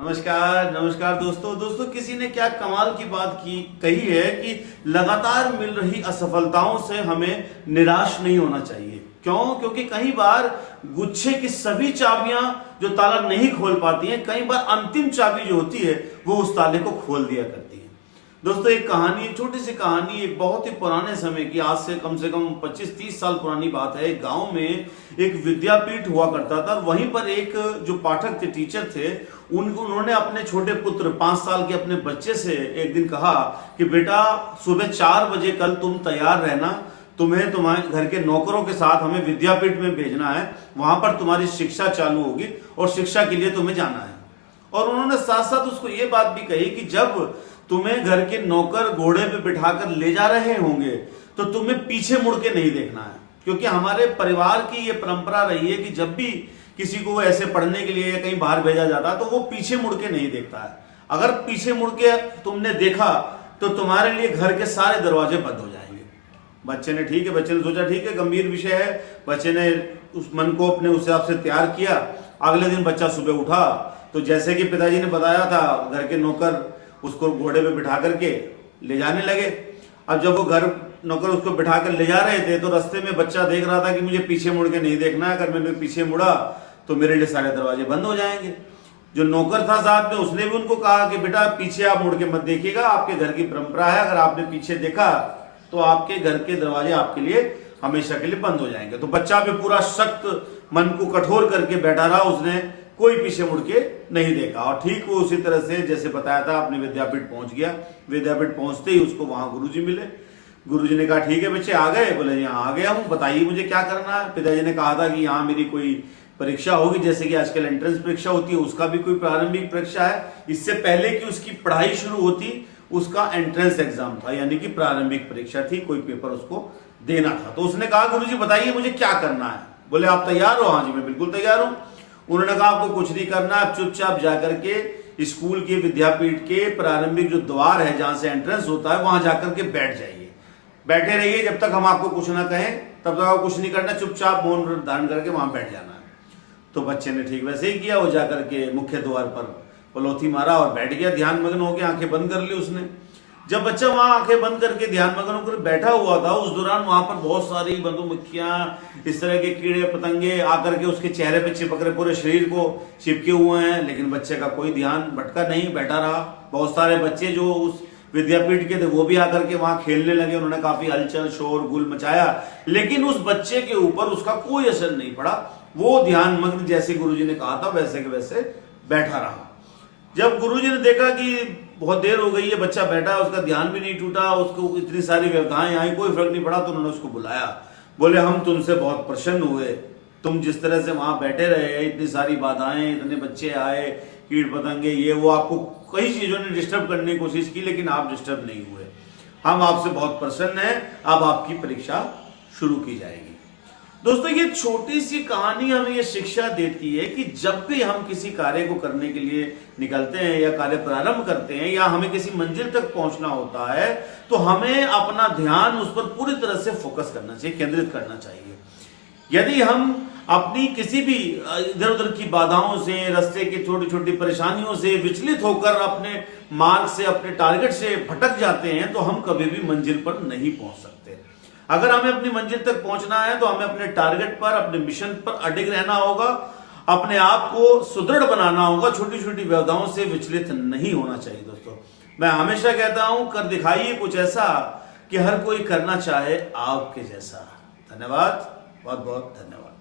नमस्कार नमस्कार दोस्तों किसी ने क्या कमाल की बात कही है कि लगातार मिल रही असफलताओं से हमें निराश नहीं होना चाहिए। क्यों? क्योंकि कई बार गुच्छे की सभी चाबियां जो ताला नहीं खोल पाती हैं, कई बार अंतिम चाबी जो होती है वो उस ताले को खोल दिया करती है। दोस्तों एक कहानी, एक छोटी सी कहानी, एक बहुत ही पुराने समय की, आज से कम 25-30 साल पुरानी बात है। एक गांव में एक विद्यापीठ हुआ करता था। वहीं पर एक जो पाठक थे, टीचर थे, उन्होंने अपने छोटे पुत्र 5 साल के अपने बच्चे से एक दिन कहा कि बेटा सुबह 4 बजे कल तुम तैयार रहना, तुम्हें तुम्हारे घर के नौकरों के साथ हमें विद्यापीठ में भेजना है, वहां पर तुम्हारी शिक्षा चालू होगी और शिक्षा के लिए तुम्हें जाना है। और उन्होंने साथ साथ उसको ये बात भी कही कि जब तुम्हें घर के नौकर घोड़े पे बिठाकर ले जा रहे होंगे तो तुम्हें पीछे मुड़ के नहीं देखना है, क्योंकि हमारे परिवार की ये परंपरा रही है कि जब भी किसी को ऐसे पढ़ने के लिए या कहीं बाहर भेजा जाता तो वो पीछे मुड़ के नहीं देखता है। अगर पीछे मुड़ के तुमने देखा तो तुम्हारे लिए घर के सारे दरवाजे बंद हो जाएंगे। बच्चे ने सोचा ठीक है, गंभीर विषय है। बच्चे ने उस मन को अपने उस हिसाब से तैयार किया। अगले दिन बच्चा सुबह उठा तो जैसे कि पिताजी ने बताया था, घर के नौकर उसको घोड़े पे बिठा करके ले जाने लगे। अब जब वो घर नौकर उसको बिठा कर ले जा रहे थे तो रास्ते में बच्चा देख रहा था कि मुझे पीछे मुड़ के नहीं देखना है, अगर मैंने पीछे मुड़ा तो मेरे लिए सारे दरवाजे बंद हो जाएंगे। जो नौकर था साथ में, उसने भी उनको कहा कि बेटा पीछे आप मुड़ के मत देखिएगा, आपके घर की परंपरा है, अगर आपने पीछे देखा तो आपके घर के दरवाजे आपके लिए हमेशा के लिए बंद हो जाएंगे। तो बच्चा भी पूरा सख्त मन को कठोर करके बैठा रहा, उसने कोई पीछे मुड़ के नहीं देखा। और ठीक वो उसी तरह से जैसे बताया था अपने विद्यापीठ पहुंच गया। विद्यापीठ पहुंचते ही उसको वहां गुरुजी मिले। गुरुजी ने कहा ठीक है बच्चे आ गए? बोले यहाँ आ गया हूँ, बताइए मुझे क्या करना है। पिताजी ने कहा था कि यहाँ मेरी कोई परीक्षा होगी, जैसे कि आजकल एंट्रेंस परीक्षा होती है, उसका भी कोई प्रारंभिक परीक्षा है। इससे पहले कि उसकी पढ़ाई शुरू होती उसका एंट्रेंस एग्जाम था, यानी कि प्रारंभिक परीक्षा थी, कोई पेपर उसको देना था। तो उसने कहा गुरुजी बताइए मुझे क्या करना है। बोले आप तैयार हो? हाँ जी मैं बिल्कुल तैयार हूँ। उन्होंने कहा आपको कुछ नहीं करना, आप चुपचाप जाकर के स्कूल के विद्यापीठ के प्रारंभिक जो द्वार है जहां से एंट्रेंस होता है वहां जाकर के बैठ जाइए, बैठे रहिए जब तक हम आपको कुछ ना कहें, तब तक आपको कुछ नहीं करना, चुपचाप मौन धारण करके वहां बैठ जाना है। तो बच्चे ने ठीक वैसे ही किया। वो जाकर के मुख्य द्वार पर पलोथी मारा और बैठ गया, ध्यान मग्न होकर आंखें बंद कर ली उसने। जब बच्चा वहां आंखें बंद करके ध्यान मग्न होकर बैठा हुआ था, उस दौरान वहां पर बहुत सारी मधुमक्खियां, इस तरह के कीड़े पतंगे आकर के उसके चेहरे पे चिपक रहे, पूरे शरीर को चिपके हुए हैं, लेकिन बच्चे का कोई ध्यान भटका नहीं, बैठा रहा। बहुत सारे बच्चे जो उस विद्यापीठ के थे वो भी आकर के वहां खेलने लगे, उन्होंने काफी हलचल शोर गुल मचाया, लेकिन उस बच्चे के ऊपर उसका कोई असर नहीं पड़ा। वो ध्यान मग्न जैसे गुरुजी ने कहा था वैसे के वैसे बैठा रहा। जब गुरुजी ने देखा कि बहुत देर हो गई है, बच्चा बैठा, उसका ध्यान भी नहीं टूटा, उसको इतनी सारी व्यवधाएं आई, कोई फर्क नहीं पड़ा, तो उन्होंने उसको बुलाया। बोले हम तुमसे बहुत प्रसन्न हुए, तुम जिस तरह से वहां बैठे रहे, इतनी सारी बाधाएं, इतने बच्चे आए, कीट पतंगे ये वो, आपको कई चीजों ने डिस्टर्ब करने की कोशिश की, लेकिन आप डिस्टर्ब नहीं हुए। हम आपसे बहुत प्रसन्न हैं, अब आपकी परीक्षा शुरू की जाएगी। दोस्तों ये छोटी सी कहानी हमें ये शिक्षा देती है कि जब भी हम किसी कार्य को करने के लिए निकलते हैं या कार्य प्रारंभ करते हैं या हमें किसी मंजिल तक पहुंचना होता है, तो हमें अपना ध्यान उस पर पूरी तरह से फोकस करना चाहिए, केंद्रित करना चाहिए। यदि हम अपनी किसी भी इधर उधर की बाधाओं से, रास्ते की छोटी छोटी परेशानियों से विचलित होकर अपने मार्ग से, अपने टारगेट से भटक जाते हैं, तो हम कभी भी मंजिल पर नहीं पहुंच सकते। अगर हमें अपनी मंजिल तक पहुंचना है तो हमें अपने टारगेट पर, अपने मिशन पर अडिग रहना होगा, अपने आप को सुदृढ़ बनाना होगा, छोटी छोटी व्यवधाओं से विचलित नहीं होना चाहिए। दोस्तों मैं हमेशा कहता हूं, कर दिखाइए कुछ ऐसा कि हर कोई करना चाहे आपके जैसा। धन्यवाद, बहुत बहुत धन्यवाद।